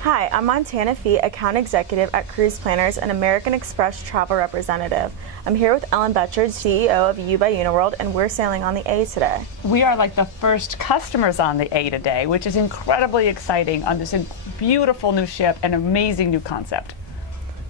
Hi, I'm Montana Fee, Account Executive at Cruise Planners and American Express Travel Representative. I'm here with Ellen Bettridge, CEO of U by Uniworld, and we're sailing on the A today. We are like the first customers on the A today, which is incredibly exciting on this beautiful new ship and amazing new concept.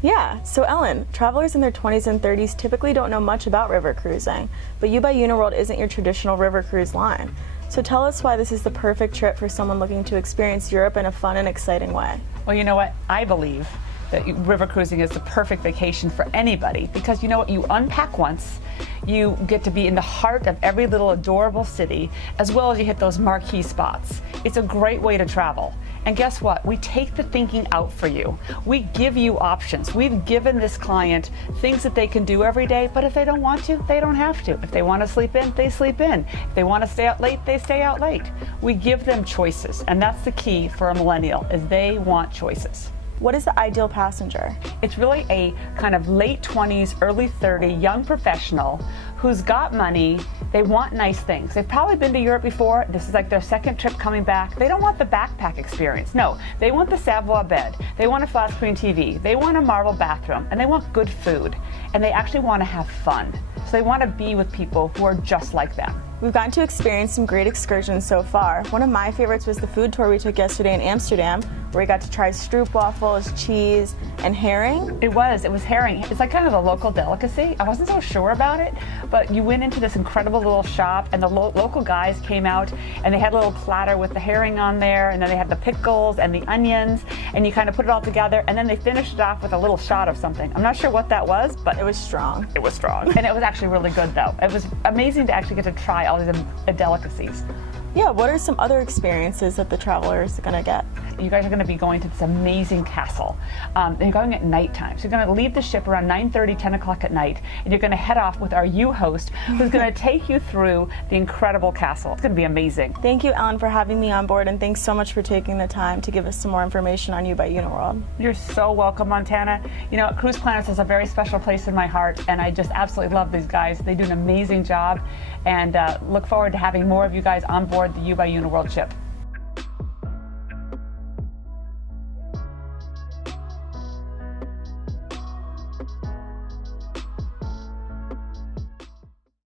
Yeah, so Ellen, travelers in their 20s and 30s typically don't know much about river cruising, but U by Uniworld isn't your traditional river cruise line. So tell us why this is the perfect trip for someone looking to experience Europe in a fun and exciting way. Well, you know what? I believe that river cruising is the perfect vacation for anybody because you know what? You unpack once, you get to be in the heart of every little adorable city, as well as you hit those marquee spots. It's a great way to travel. And guess what? We take the thinking out for you. We give you options. We've given this client things that they can do every day, but if they don't want to, they don't have to. If they want to sleep in, they sleep in. If they want to stay out late, they stay out late. We give them choices, and that's the key for a millennial, is they want choices. What is the ideal passenger? It's really a kind of late 20s, early 30 young professional who's got money. They want nice things. They've probably been to Europe before. This is like their second trip coming back. They don't want the backpack experience. No, they want the Savoy bed. They want a flat screen TV. They want a marble bathroom, and they want good food. And they actually want to have fun. So they want to be with people who are just like them. We've gotten to experience some great excursions so far. One of my favorites was the food tour we took yesterday in Amsterdam, where we got to try stroopwafels, cheese, and herring. It was herring. It's like kind of a local delicacy. I wasn't so sure about it, but you went into this incredible little shop, and the local guys came out, and they had a little platter with the herring on there, and then they had the pickles and the onions, and you kind of put it all together, and then they finished it off with a little shot of something. I'm not sure what that was, but it was strong. It was strong. And it was actually really good, though. It was amazing to actually get to try all these delicacies. Yeah, what are some other experiences that the travelers are going to get? You guys are going to be going to this amazing castle. You're going at nighttime. So you're going to leave the ship around 9:30, 10 o'clock at night, and you're going to head off with our U-host, who's going to take you through the incredible castle. It's going to be amazing. Thank you, Ellen, for having me on board, and thanks so much for taking the time to give us some more information on U by Uniworld. You're so welcome, Montana. You know, Cruise Planners is a very special place in my heart, and I just absolutely love these guys. They do an amazing job, and look forward to having more of you guys on board the U by Uniworld ship.